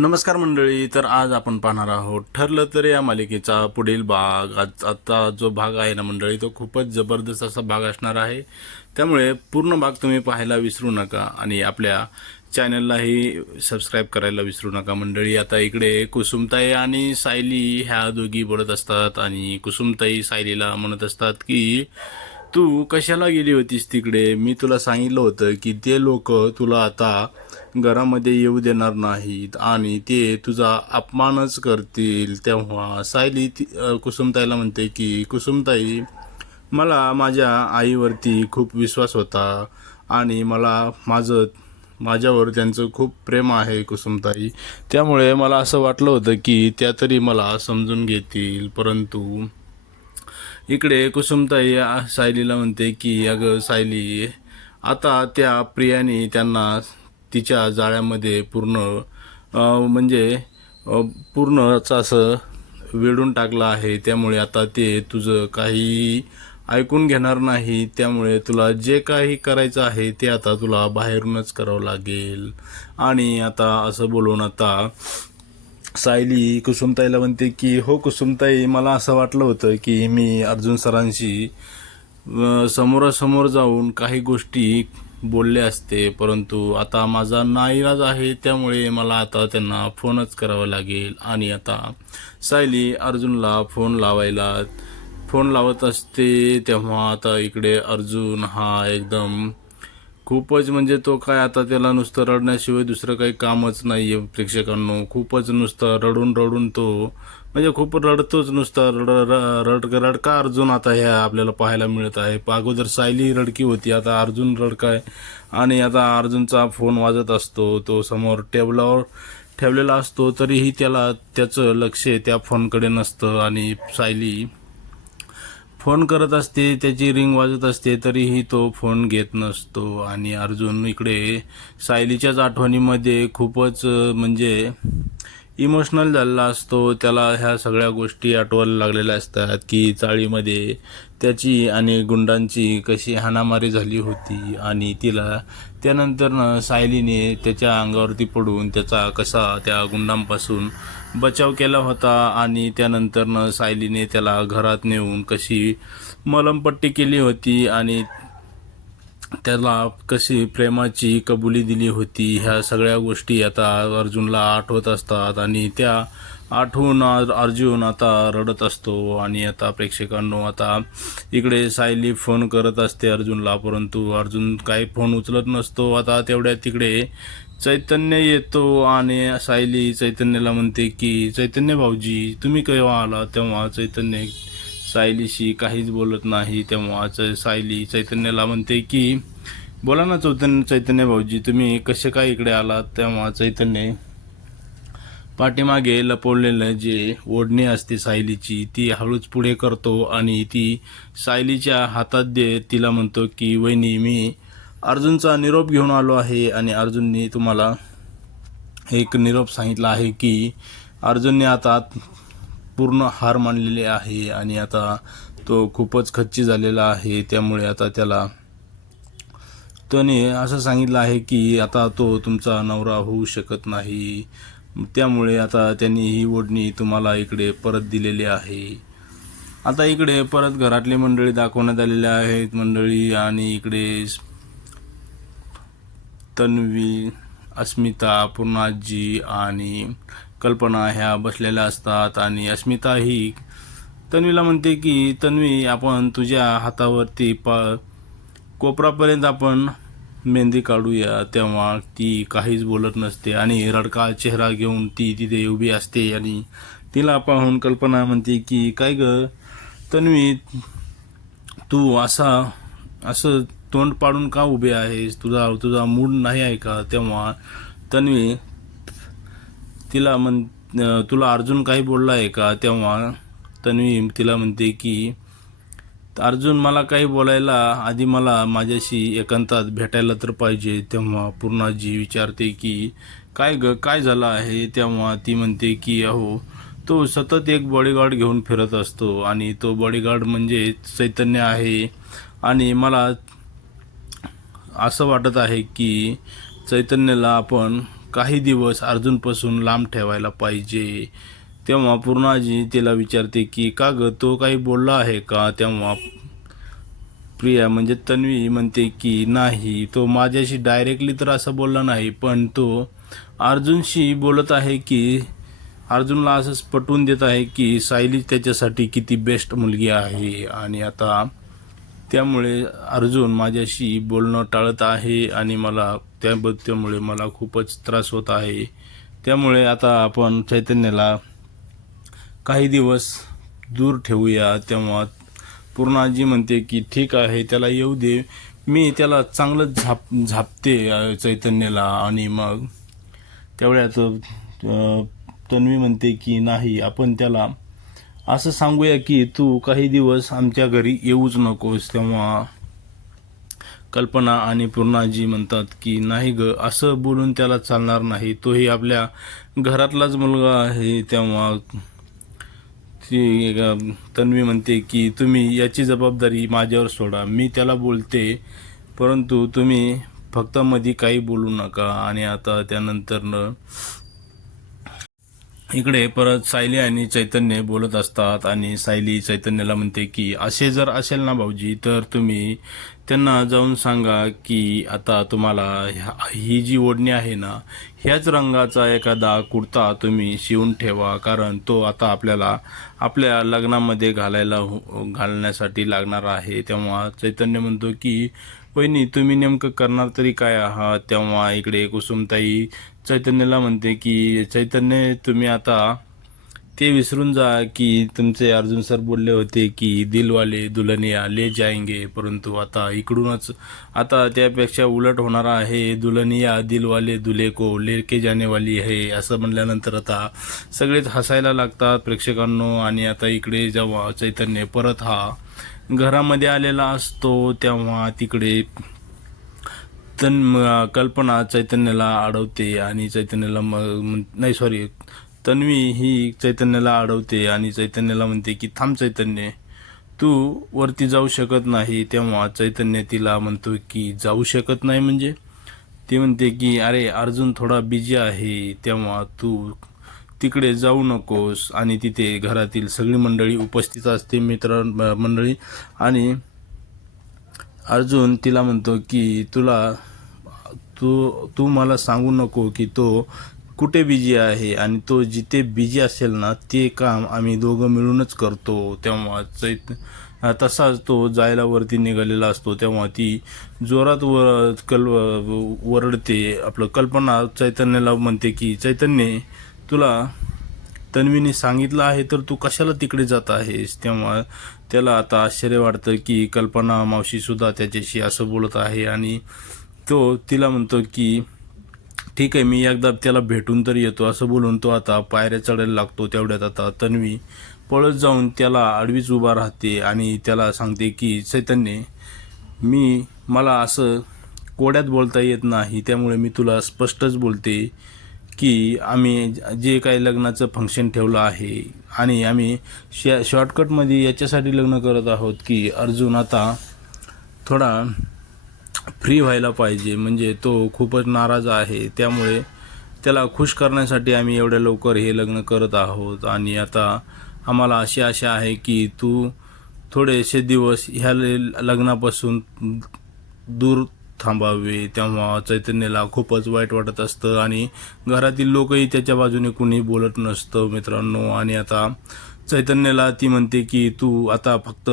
नमस्कार मंडळी तर आज आपण पाहणार आहोत ठरलं तर या मालिकेचा पुढील भाग. आज आता जो भाग आहे ना मंडळी तो खूपच जबरदस्त असा भाग असणार आहे. त्यामुळे पूर्ण भाग तुम्ही पाहायला विसरू नका आणि आपल्या चॅनललाही सबस्क्राईब करायला विसरू नका मंडळी. आता इकडे कुसुमताई आणि सायली ह्या दोघी बोलत असतात आणि कुसुमताई सायलीला म्हणत असतात की तू कशाला गेली होतीस तिकडे? मी तुला सांगितलं होतं की ते लोक तुला आता घरामध्ये येऊ देणार नाहीत आणि ते तुझा अपमानच करतील. तेव्हा सायली ती कुसुमताईला म्हणते की कुसुमताई मला माझ्या आईवरती खूप विश्वास होता आणि मला माझं माझ्यावर त्यांचं खूप प्रेम आहे कुसुमताई. त्यामुळे मला असं वाटलं होतं की त्या तरी मला समजून घेतील. परंतु इकडे कुसुमताई सायलीला म्हणते की अगं सायली आता त्या प्रियाने त्यांना तिच्या जाळ्यामध्ये पूर्ण म्हणजे पूर्णच असं वेढून टाकलं आहे. त्यामुळे आता ते तुझं काही ऐकून घेणार नाही. त्यामुळे तुला जे काही करायचं आहे ते आता तुला बाहेरूनच करावं लागेल. आणि आता असं बोलून आता सायली कुसुमताईला म्हणते की हो कुसुमताई मला असं वाटलं होतं की मी अर्जुन सरांशी समोरासमोर जाऊन काही गोष्टी बोलले असते परंतु आता माझा नाईलाज आहे त्यामुळे मला आता त्यांना फोनच करावा लागेल. आणि आता सायली अर्जुनला फोन लावायला फोन लावत असते तेव्हा आता इकडे अर्जुन हा एकदम खूपच म्हणजे तो काय आता त्याला नुसतं रडण्याशिवाय दुसरं काही कामच नाही आहे प्रेक्षकांनो. खूपच नुसतं रडून रडून तो म्हणजे खूप रडतोच नुसतं रड र- रड रडका अर्जुन आता ह्या आपल्याला पाहायला मिळत आहे? अगोदर सायली रडकी होती आता अर्जुन रडकाय. आणि आता अर्जुनचा फोन वाजत असतो तो समोर टेबलावर ठेवलेला असतो तरीही त्याला त्याचं लक्ष त्या फोनकडे नसतं. आणि सायली फोन करत असते त्याची रिंग वाजत असते तरीही तो फोन घेत नसतो. आणि अर्जुन इकडे सायलीच्याच आठवणीमध्ये खूपच म्हणजे इमोशनल झालेला असतो त्याला ह्या सगळ्या गोष्टी आठवायला लागलेल्या असतात की चाळीमध्ये त्याची आणि गुंडांची कशी हाणामारी झाली होती आणि तिला त्यानंतर सायलीने त्याच्या अंगावरती पडून त्याचा कसा त्या गुंडांपासून बचाव केला होता आणि त्यानंतरनं सायलीने त्याला घरात नेऊन कशी मलमपट्टी केली होती आणि त्याला कशी प्रेमाची कबुली दिली होती ह्या सगळ्या गोष्टी आता अर्जुनला आठवत असतात आणि त्या आठवून अर्जुन आता रडत असतो आणि आता प्रेक्षकांनो आता इकडे सायली फोन करत असते अर्जुनला परंतु अर्जुन काही फोन उचलत नसतो. आता तेवढ्या तिकडे चैतन्य येतो आणि सायली चैतन्याला म्हणते की चैतन्य भाऊजी तुम्ही केव्हा आला तेव्हा चैतन्य सायलीशी काहीच बोलत नाही तेव्हा सायली चैतन्याला म्हणते की बोला ना चैतन्य चैतन्य भाऊजी तुम्ही कसे काय इकडे आलात? तेव्हा चैतन्य पाठीमागे लपवलेलं जे ओढणी असते सायलीची ती हळूच पुढे करतो आणि ती सायलीच्या हातात देत तिला म्हणतो की वहिनी मी अर्जुनचा निरोप घेऊन आलो आहे आणि अर्जुनने तुम्हाला एक निरोप सांगितला आहे की अर्जुनने आता पूर्ण हार मानलेले आहे आणि आता तो खूपच खच्ची झालेला आहे त्यामुळे आता त्याला त्याने असं सांगितलं आहे की आता तो तुमचा नवरा होऊ शकत नाही. त्यामुळे आता त्यांनी ही ओढणी तुम्हाला इकडे परत दिलेली आहे. आता इकडे परत घरातले मंडळी दाखवण्यात आलेले आहेत. मंडळी आणि इकडे तन्वी अस्मिता पूर्णाजी आणि कल्पना ह्या बसलेल्या असतात आणि अस्मिता ही तन्वीला म्हणते की तन्वी आपण तुझ्या हातावरती प कोपरापर्यंत आपण मेहंदी काढूया. तेव्हा ती काहीच बोलत नसते आणि रडका चेहरा घेऊन ती तिथे उभी असते आणि तिला पाहून कल्पना म्हणते की काय ग तन्वी तू असा असं तोंड पाडून का उभे आहेस? तुझा तुझा मूड नाही आहे का? तेव्हा तन्वी तिला म्हण तुला अर्जुन काही बोलला आहे का? तेव्हा तन्वी तिला म्हणते की अर्जुन मला काही बोलायला आधी मला माझ्याशी एकांतात भेटायला तर पाहिजे. तेव्हा पूर्णाजी विचारते की काय ग काय झालं आहे? तेव्हा ती म्हणते की अहो तो सतत एक बॉडीगार्ड घेऊन फिरत असतो आणि तो बॉडीगार्ड म्हणजे चैतन्य आहे आणि मला असं वाटत आहे की चैतन्याला आपण काही दिवस अर्जुनपासून लांब ठेवायला पाहिजे. तेव्हा पूर्णाजी तिला विचारते की का ग तो काही बोलला आहे का? तेव्हा प्रिया म्हणजे तन्वी म्हणते की नाही तो माझ्याशी डायरेक्टली तर असं बोलला नाही पण तो अर्जुनशी बोलत आहे की अर्जुनला असंच पटवून देत आहे की सायली त्याच्यासाठी किती बेस्ट मुलगी आहे आणि आता त्यामुळे अर्जुन माझ्याशी बोलणं टाळत आहे आणि मला त्याबद्दलमुळे मला खूपच त्रास होत आहे. त्यामुळे आता आपण चैतन्याला काही दिवस दूर ठेवूया. तेव्हा पूर्णाजी म्हणते की ठीक आहे त्याला येऊ दे. मी त्याला चांगलं झाप झापते चैतन्याला. आणि मग तेवढ्यात तन्वी म्हणते की नाही आपण त्याला असं सांगूया की तू काही दिवस आमच्या घरी येऊच नकोस. तेव्हा कल्पना आणि पूर्णाजी म्हणतात की नाही ग असं बोलून त्याला चालणार नाही. तोही आपल्या घरातलाच मुलगा आहे तेव्हा. ती तन्वी म्हणते की तुम्ही याची जबाबदारी माझ्यावर सोडा. मी त्याला बोलते परंतु तुम्ही फक्त मध्ये काही बोलू नका. आणि आता त्यानंतरनं इकडे परत सायली आणि चैतन्य बोलत असतात आणि सायली चैतन्याला म्हणते की असे जर असेल ना भाऊजी तर तुम्ही त्यांना जाऊन सांगा की आता तुम्हाला ह्या- ही जी ओढणी आहे ना ह्याच रंगाचा एखादा कुर्ता तुम्ही शिवून ठेवा कारण तो आता आपल्याला आपल्या लग्नामध्ये घालायला हो- घालण्यासाठी लागणार आहे. तेव्हा चैतन्य म्हणतो की वहिनी तुम्ही नेमकं करणार तरी काय आहात? तेव्हा इकडे कुसुमताई चैतन्याला म्हणते की चैतन्य तुम्ही आता ते विसरून जा की तुमचे अर्जुन सर बोलले होते की दिलवाले दुल्हनिया ले जाएंगे परंतु आता इकडूनच आता त्यापेक्षा उलट होणार आहे दुल्हनिया दिलवाले दुले को लेके जाने वाली है असं म्हणल्यानंतर आता सगळेच हसायला लागतात प्रेक्षकांनो आणि आता इकडे जेव्हा चैतन्य परत हा घरामध्ये आलेला असतो तेव्हा तिकडे तन कल्पना चैतन्याला अडवते आणि चैतन्याला मग म्हण- नाही सॉरी तन्वी ही चैतन्याला अडवते आणि चैतन्याला म्हणते की थांब चैतन्य तू वरती जाऊ शकत नाही. तेव्हा चैतन्य तिला म्हणतो की जाऊ शकत नाही म्हणजे? ती म्हणते की अरे अर्जुन थोडा बिजी आहे. तेव्हा तू तिकडे जाऊ नकोस. आणि तिथे घरातील सगळी मंडळी उपस्थित असते मित्र मंडळी. आणि अर्जुन तिला म्हणतो की तुला तू तू मला सांगू नको की तो कुठे बिजी आहे आणि तो जिथे बिजी असेल ना ते काम आम्ही दोघं मिळूनच करतो. तेव्हा चैत तसाच तो जायला वरती निघालेला असतो. तेव्हा ती जोरात वर कल वरडते. आपलं कल्पना चैतन्याला म्हणते की चैतन्य तुला तन्वीने सांगितलं आहे तर तू कशाला तिकडे जात आहेस? तेव्हा त्याला आता आश्चर्य वाटतं की कल्पना मावशीसुद्धा त्याच्याशी असं बोलत आहे आणि तो तिला म्हणतो की ठीक आहे मी एकदा त्याला भेटून तर येतो. असं बोलून तो आता पायऱ्या चढायला लागतो तेवढ्यात आता तन्वी पळत जाऊन त्याला आडवीच उभा राहते आणि त्याला सांगते की चैतन्य मी मला असं कोड्यात बोलता येत नाही त्यामुळे मी तुला स्पष्टच बोलते. की आम्ही जे काही लग्नाचं फंक्शन ठेवलं आहे आणि आम्ही शॉ शॉर्टकटमध्ये याच्यासाठी लग्न करत आहोत की अर्जुन आता थोडा फ्री व्हायला पाहिजे. म्हणजे तो खूपच नाराज आहे. त्यामुळे त्याला खुश करण्यासाठी आम्ही एवढ्या लवकर हे लग्न करत आहोत. आणि आता आम्हाला अशी आशा आहे की तू थोडेसे दिवस ह्या ल- लग्नापासून दूर थांबावे तेव्हा चैतन्याला खूपच वाईट वाटत असतं आणि घरातील लोकही त्याच्या बाजूने कुणी बोलत नसतं मित्रांनो. आणि आता चैतन्याला ती म्हणते की तू आता फक्त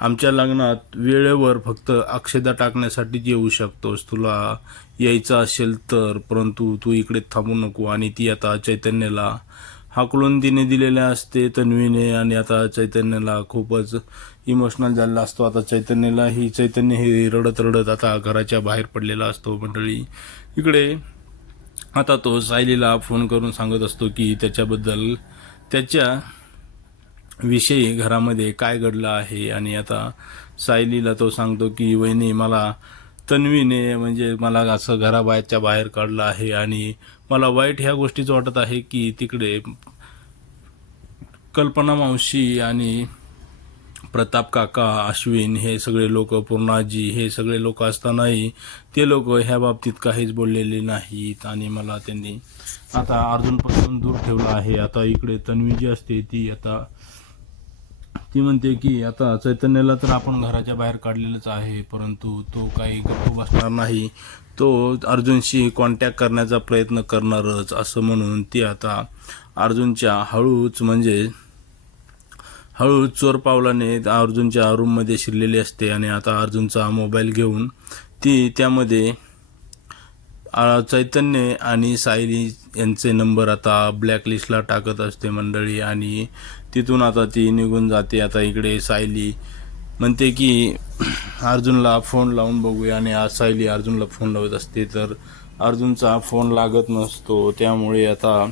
आमच्या लग्नात वेळेवर फक्त अक्षदा टाकण्यासाठीच येऊ शकतोस. तुला यायचं असेल तर परंतु तू इकडे थांबू नको. आणि ती आता चैतन्याला हाकलून तिने दिलेले असते तन्वीने आणि आता चैतन्याला खूपच इमोशनल झालेला असतो. आता चैतन्याला ही चैतन्य हे रडत रडत आता घराच्या बाहेर पडलेला असतो मंडळी. इकडे आता तो सायलीला फोन करून सांगत असतो की त्याच्याबद्दल त्याच्या विषयी घरामध्ये काय घडलं आहे? आणि आता सायलीला तो सांगतो की वहिनी मला तन्वीने म्हणजे मला असं घराबाहेरच्या बाहेर काढलं आहे आणि मला वाईट ह्या गोष्टीचं वाटत आहे की तिकडे कल्पना मावशी आणि प्रताप काका अश्विन हे सगळे लोक पूर्णाजी हे सगळे लोक असतानाही ते लोक ह्या बाबतीत काहीच बोललेले नाहीत आणि मला त्यांनी आता अर्जुनपासून दूर ठेवलं आहे. आता इकडे तन्वी जी असते ती आता ती म्हणते की आता चैतन्याला तर आपण घराच्या बाहेर काढलेलंच आहे परंतु तो काही गप्प बसणार नाही. तो अर्जुनशी कॉन्टॅक्ट करण्याचा प्रयत्न करणारच असं म्हणून ती आता अर्जुनच्या हळूच म्हणजे हळूच चोर पावलाने अर्जुनच्या रूममध्ये शिरलेली असते आणि आता अर्जुनचा मोबाईल घेऊन ती त्यामध्ये चैतन्य आणि सायली यांचे नंबर आता ब्लॅकलिस्टला टाकत असते मंडळी आणि तिथून आता ती निघून जाते. आता इकडे सायली म्हणते की अर्जुनला फोन लावून बघूया आणि आज सायली अर्जुनला फोन लावत असते. तर अर्जुनचा फोन लागत नसतो. त्यामुळे आता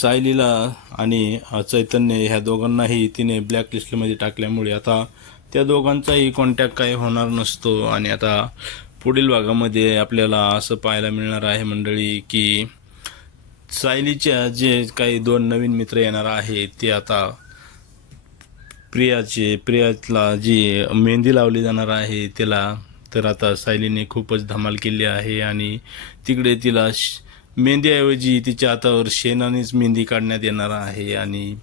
सायलीला आणि चैतन्य ह्या दोघांनाही तिने ब्लॅकलिस्टमध्ये टाकल्यामुळे आता त्या दोघांचाही कॉन्टॅक्ट काही होणार नसतो. आणि आता पुढील भागामध्ये आपल्याला असं पाहायला मिळणार आहे मंडळी की सायलीच्या जे काही दोन नवीन मित्र येणार आहेत ते आता प्रियाचे प्रियाला जी मेहंदी लावली जाणार आहे तिला तर आता सायलीने खूपच धमाल केली आहे आणि तिकडे तिला श- मेहंदीऐवजी तिच्या हातावर शेणानेच मेहंदी काढण्यात येणार आहे आणि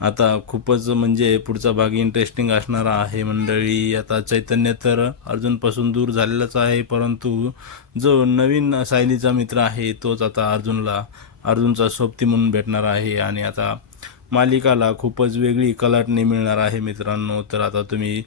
आता खूपच म्हणजे पुढचा भाग इंटरेस्टिंग असणारा आहे मंडळी. आता चैतन्य तर अर्जुनपासून दूर झालेलाच आहे परंतु जो नवीन सायलीचा मित्र आहे तोच आता अर्जुनला अर्जुनचा सोबती म्हणून भेटणार आहे. आणि आता मालिकाला खूपच वेगळी कलाटणी मिळणार आहे मित्रांनो. तर आता तुम्ही